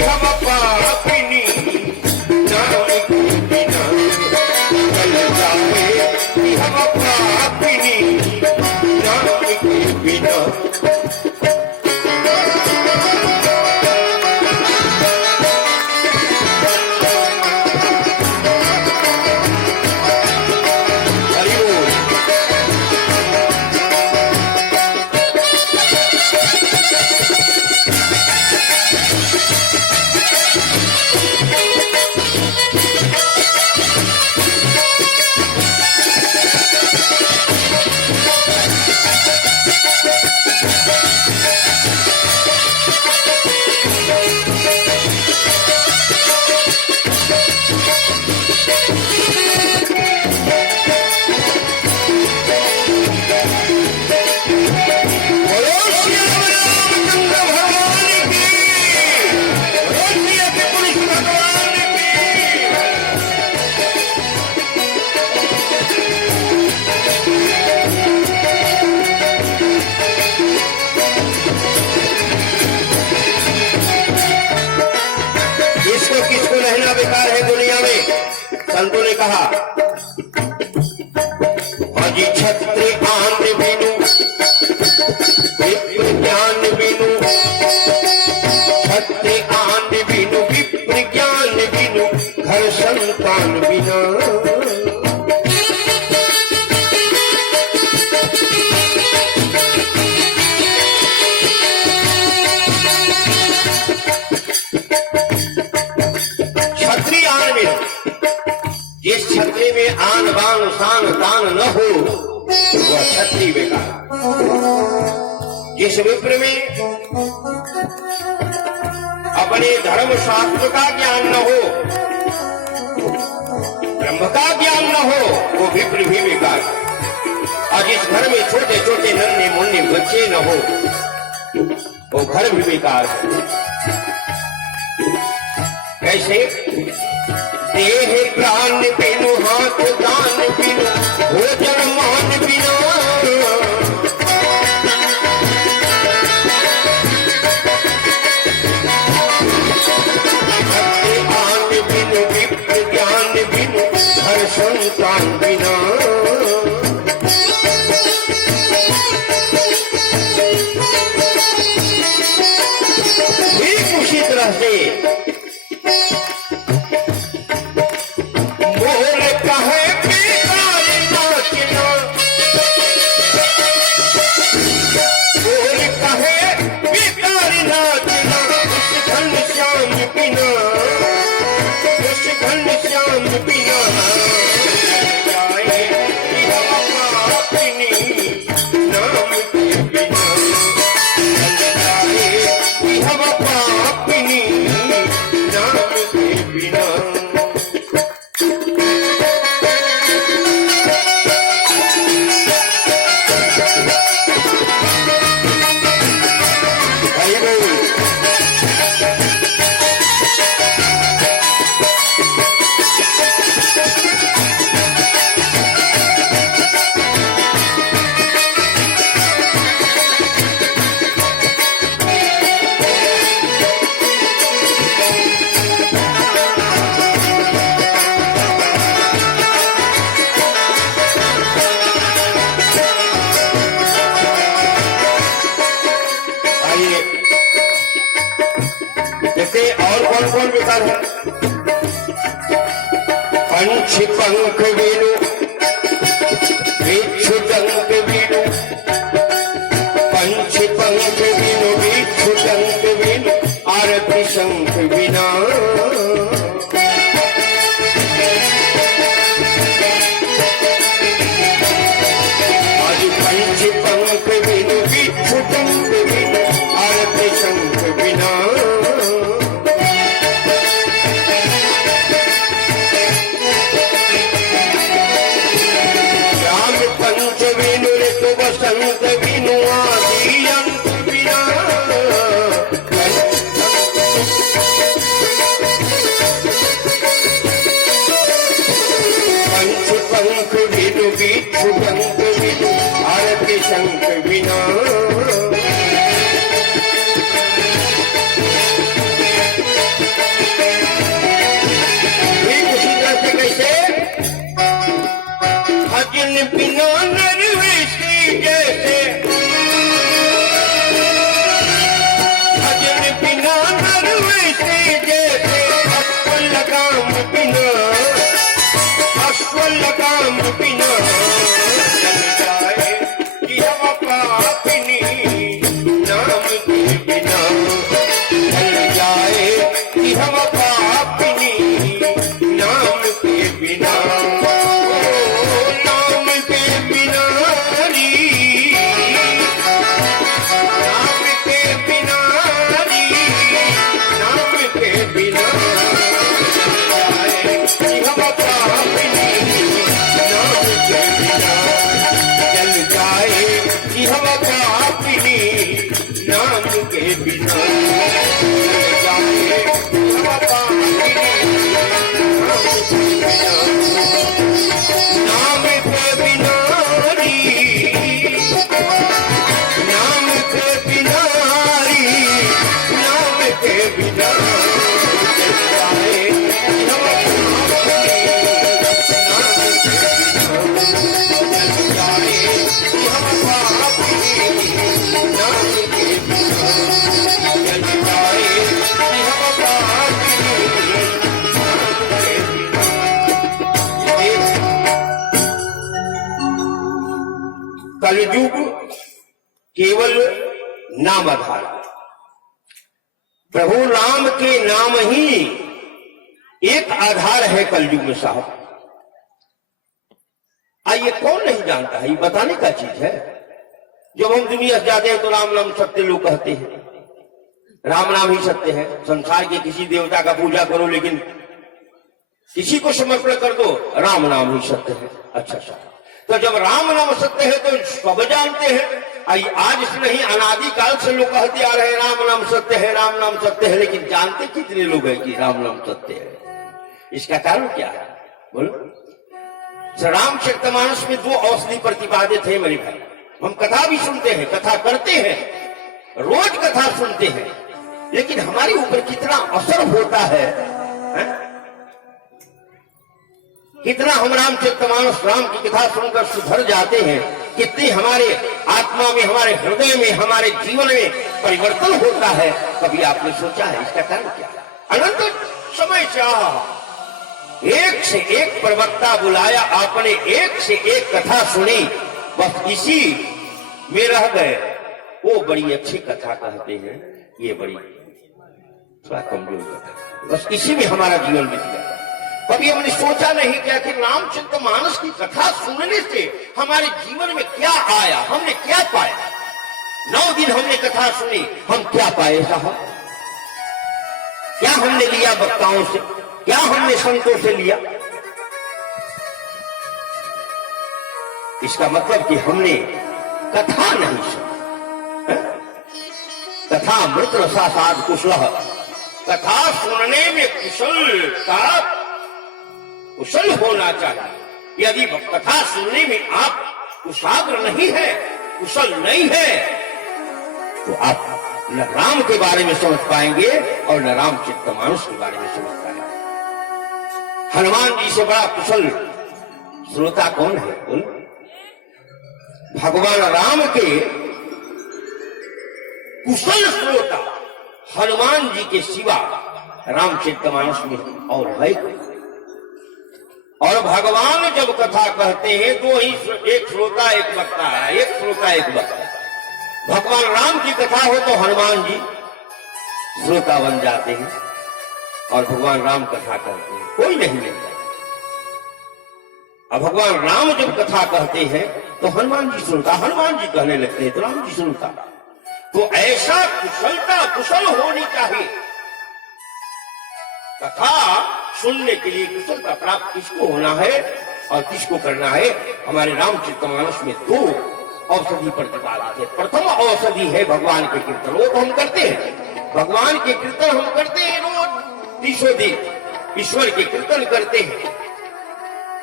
हम पापिनी नाम के बिना चल जाए कि हम पापिनी नाम के बिना। बेकार है दुनिया में। संतों ने कहा अजी छत्र आन बिनु विप्र ज्ञान बिनु, छत्र आन बिनु विप्र ज्ञान बिनु, घर संतान बिना। जिस छत्री में आन बान शान तान न हो वह छत्री बेकार। जिस विप्र में अपने धर्म शास्त्र का ज्ञान न हो, ब्रह्म का ज्ञान न हो, वो विप्र भी बेकार। और जिस घर में छोटे छोटे नन्हे मुन्ने बच्चे न हो वो घर भी बेकार है। कैसे? देह प्राण बिनु हाथ दान बिनु भोजन मान बिना, आन बिनु विप्र ज्ञान बिनु, हर संतान बिना। ठीक उसी तरह से कौन बेकार है? पंच पंख बिनु बिच्छू डंक बिनु, पंच पंख बिनु बिच्छू डंक बिनु, आरती शंख बिना। आज पंच पंख बिनु बिच्छू डंक बिनु, आरती शंख बिना। संत बिनु आदि अंत बिना, पंच पंख बिनु बिच्छू डंक बिनु, आरती शंख बिना। भजन बिना नरवेशी जैसे, भजन बिना नरवेशी जैसे, अश्व लगाम बिना, अश्व लगाम बिना चल जाए कि हम पापिनी, नाम के बिना चल जाए कि हम पापिनी, नाम के बिना, नाम के बिना री, नाम के बिना री, नाम के बिना चल जाए कि हम पापिनी, नाम के बिना चल जाए कि हम पापिनी, नाम के बिना चल जाए कि हम पापिनी, नाम के बिना री, नाम के बिना री, नाम के बिना चल जाए कि हम पापिनी, नाम के बिना चल जाए कि हम पापिनी, नाम के बिना चल जाए कि हम पापिनी, नाम के बिना। कलयुग केवल नाम आधार, प्रभु राम के नाम ही एक आधार है कलयुग में साहब। ये कौन नहीं जानता है, ये बताने का चीज है। जब हम दुनिया से जाते हैं तो राम नाम सत्य लोग कहते हैं, राम नाम ही सत्य है। संसार के किसी देवता का पूजा करो लेकिन किसी को समर्पण कर दो, राम नाम ही सत्य है। अच्छा, तो जब राम नाम सत्य है तो सब जानते हैं। आज से नहीं, अनादिकाल से लोग कहते आ रहे हैं राम नाम सत्य है, राम नाम सत्य है, लेकिन जानते कितने लोग हैं कि राम नाम सत्य है? इसका कारण क्या है बोलो? रामचरितमानस में 2 औषधि प्रतिपादित है मेरे भाई। हम कथा भी सुनते हैं, कथा करते हैं, रोज कथा सुनते हैं, लेकिन हमारे ऊपर कितना असर होता है, कितना हम रामचरितमानस राम की कथा सुनकर सुधर जाते हैं, कितनी हमारे आत्मा में, हमारे हृदय में, हमारे जीवन में परिवर्तन होता है। कभी आपने सोचा है इसका कारण क्या है? अनंत समय चाह एक से एक प्रवक्ता बुलाया, आपने एक से एक कथा सुनी, बस इसी में रह गए। वो बड़ी अच्छी कथा कहते हैं, ये बड़ी थोड़ा कमजोर कथा, बस इसी में हमारा जीवन बीत गया। कभी हमने सोचा नहीं क्या कि रामचरितमानस की कथा सुनने से हमारे जीवन में क्या आया, हमने क्या पाया। 9 दिन हमने कथा सुनी, हम क्या पाए साहब? क्या हमने लिया वक्ताओं से, क्या हमने संतों से लिया? इसका मतलब कि हमने कथा नहीं सुनी। कथा अमृत रसासाद कुशल, कथा सुनने में कुशल होना चाहिए। यदि कथा सुनने में आप कुशाग्र नहीं है, कुशल नहीं है, तो आप न राम के बारे में समझ पाएंगे और न रामचरितमानस के बारे में समझ पाएंगे। हनुमान जी से बड़ा कुशल श्रोता कौन है? भगवान राम के कुशल श्रोता हनुमान जी के सिवा रामचरितमानस में और है कोई? और भगवान जब कथा कहते हैं तो ही एक श्रोता एक वक्ता है, एक श्रोता एक वक्ता। भगवान राम की कथा हो तो हनुमान जी श्रोता बन जाते हैं और भगवान राम कथा कहते हैं, कोई नहीं मिलता। अब भगवान राम जब कथा कहते हैं तो हनुमान जी श्रोता, हनुमान जी कहने लगते हैं तो राम जी श्रोता। तो ऐसा कुशल होनी चाहिए। कथा सुनने के लिए कुशलता प्राप्त किसको होना है और किसको करना है? हमारे रामचरितमानस में 2 औषधि प्रतिपादित है। प्रथम औषधि है भगवान के कीर्तन, वो तो हम करते हैं, भगवान के कीर्तन हम करते हैं रोज 30 दिन ईश्वर के कीर्तन करते हैं।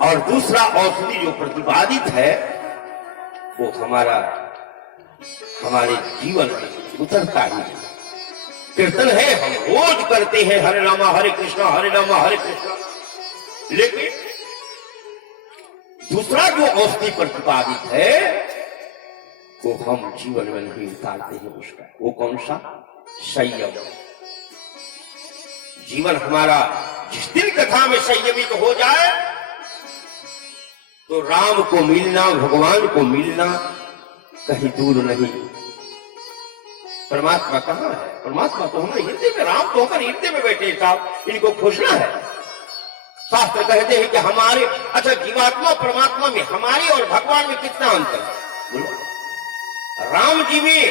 और दूसरा औषधि जो प्रतिपादित है वो हमारे जीवन में उतरता ही है। कीर्तन है, हम रोज करते हैं हरे रामा हरे कृष्णा हरे रामा हरे कृष्णा, लेकिन दूसरा जो औषधि प्रतिपादित है वो हम जीवन में नहीं उतारते हैं उसका। वो कौन सा? संयम। जीवन हमारा जिस दिन कथा में संयमित हो जाए तो राम को मिलना, भगवान को मिलना कहीं दूर नहीं। परमात्मा कहां है? परमात्मा तो हमारे हृदय में, राम तो हमारे हृदय में बैठे साहब, इनको खोजना है। शास्त्र कहते हैं कि हमारे, अच्छा जीवात्मा परमात्मा में, हमारे और भगवान में कितना अंतर है? बोलो। राम जी में,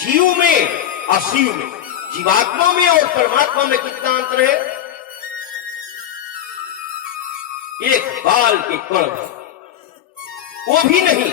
जीव में और शिव में, जीवात्मा में और परमात्मा में कितना अंतर है? एक बाल के कण, वो भी नहीं।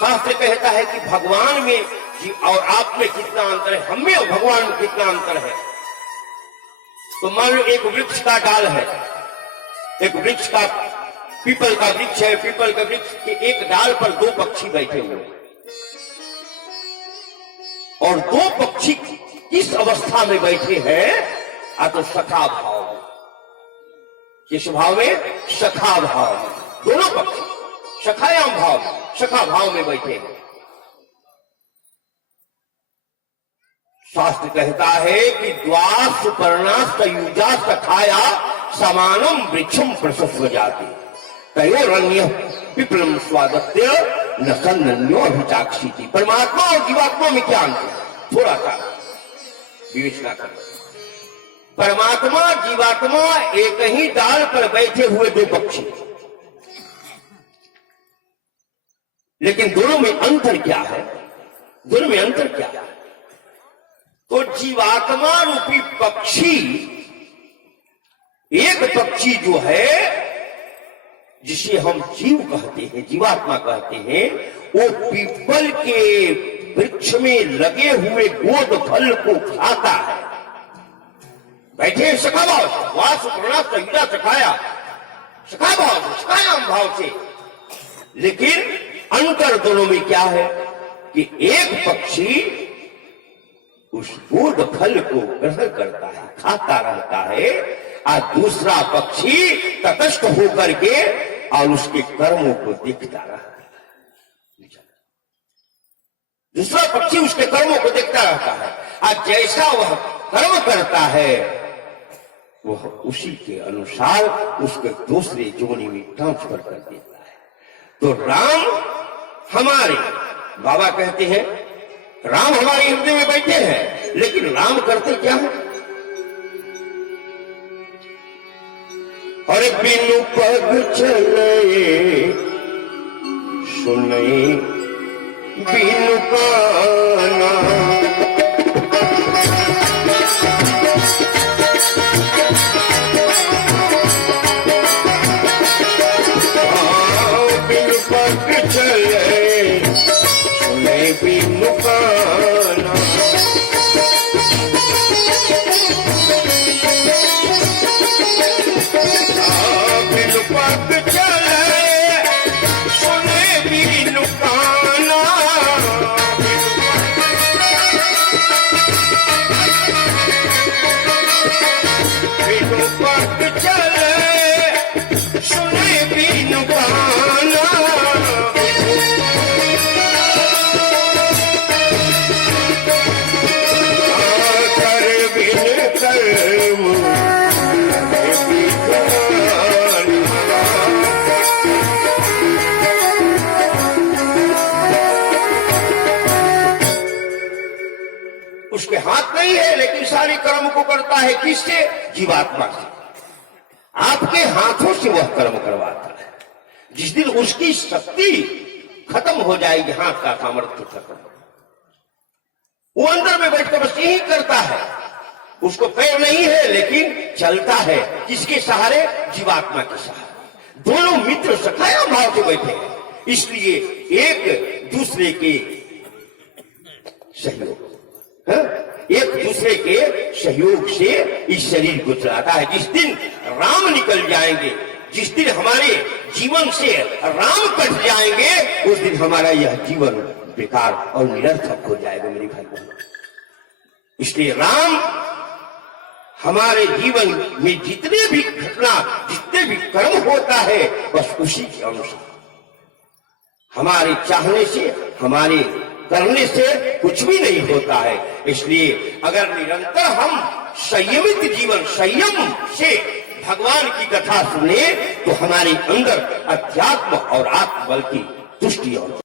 शास्त्र कहता है कि भगवान में और आप में कितना अंतर है, हम में और भगवान में कितना अंतर है। तो मान लो एक वृक्ष का डाल है, एक वृक्ष का, पीपल का वृक्ष है, पीपल के वृक्ष के एक डाल पर दो पक्षी बैठे हुए हैं और दो पक्षी किस अवस्था में बैठे हैं? तो सखा भाव में। किस भाव में? सखा भाव में। दोनों पक्षी सखायाम भाव में, सखा भाव में बैठे हैं। शास्त्र कहता है कि द्वास पर्णा सयुजा सखाया समानम वृक्षम प्रशस्व जाति तयोरन्य विप्लम स्वादत्य न सन्न्यो अभिचाक्षी थी। परमात्मा और जीवात्मा में क्या अंतर है? थोड़ा सा विवेचना करें। परमात्मा जीवात्मा एक ही डाल पर बैठे हुए दो पक्षी, लेकिन दोनों में अंतर क्या है? दोनों में अंतर क्या है? तो जीवात्मा रूपी पक्षी, एक पक्षी जो है जिसे हम जीव कहते हैं, जीवात्मा कहते हैं, वो पीपल के वृक्ष में लगे हुए गोद फल को खाता है। बैठे सखा भाव से, वास प्रणा संहिता सखाया, सखा भाव से, सखायाम भाव से। लेकिन अंतर दोनों में क्या है कि एक पक्षी उस गोद फल को ग्रहण करता है, खाता रहता है, और दूसरा पक्षी तटस्थ होकर के और उसके कर्मों को देखता रहता है। दूसरा पक्षी उसके कर्मों को देखता रहता है और जैसा वह कर्म करता है वह उसी के अनुसार उसके दूसरे जोनी में ट्रांसफर कर देता है। तो राम हमारे, बाबा कहते हैं राम हमारे हृदय में बैठे हैं, लेकिन राम करते क्या है? अरे बिनु पग चले सुने बिनु काना, बिनु पग चले सुने बिनु काना, बिनु पग चले सुने बिनु काना, बिनु पग चले सुने बिनु काना, कर बिन कर्म उसके हाथ नहीं है, लेकिन सारे कर्म को करता है। किससे? जीवात्मा से। आपके हाथों से वह कर्म करवाता है। जिस दिन उसकी शक्ति खत्म हो जाएगी, हाथ का सामर्थ्य खत्म, वो अंदर में बैठकर बस यही करता है। उसको पैर नहीं है लेकिन चलता है। किसके सहारे? जीवात्मा के सहारे। दोनों मित्र सखाया भाव से बैठे हैं, इसलिए एक दूसरे के सहयोग, एक दूसरे के सहयोग से इस शरीर को चलाता है। जिस दिन राम निकल जाएंगे, जिस दिन हमारे जीवन से राम कट जाएंगे, उस दिन हमारा यह जीवन बेकार और निरर्थक हो जाएगा मेरे भाई बहनों। इसलिए राम हमारे जीवन में जितने भी घटना, जितने जितने भी कर्म होता है बस उसी के अनुसार, हमारे चाहने से, हमारे करने से कुछ भी नहीं होता है। इसलिए अगर निरंतर हम संयमित जीवन, संयम से भगवान की कथा सुने तो हमारे अंदर अध्यात्म और आत्मबल की तुष्टि और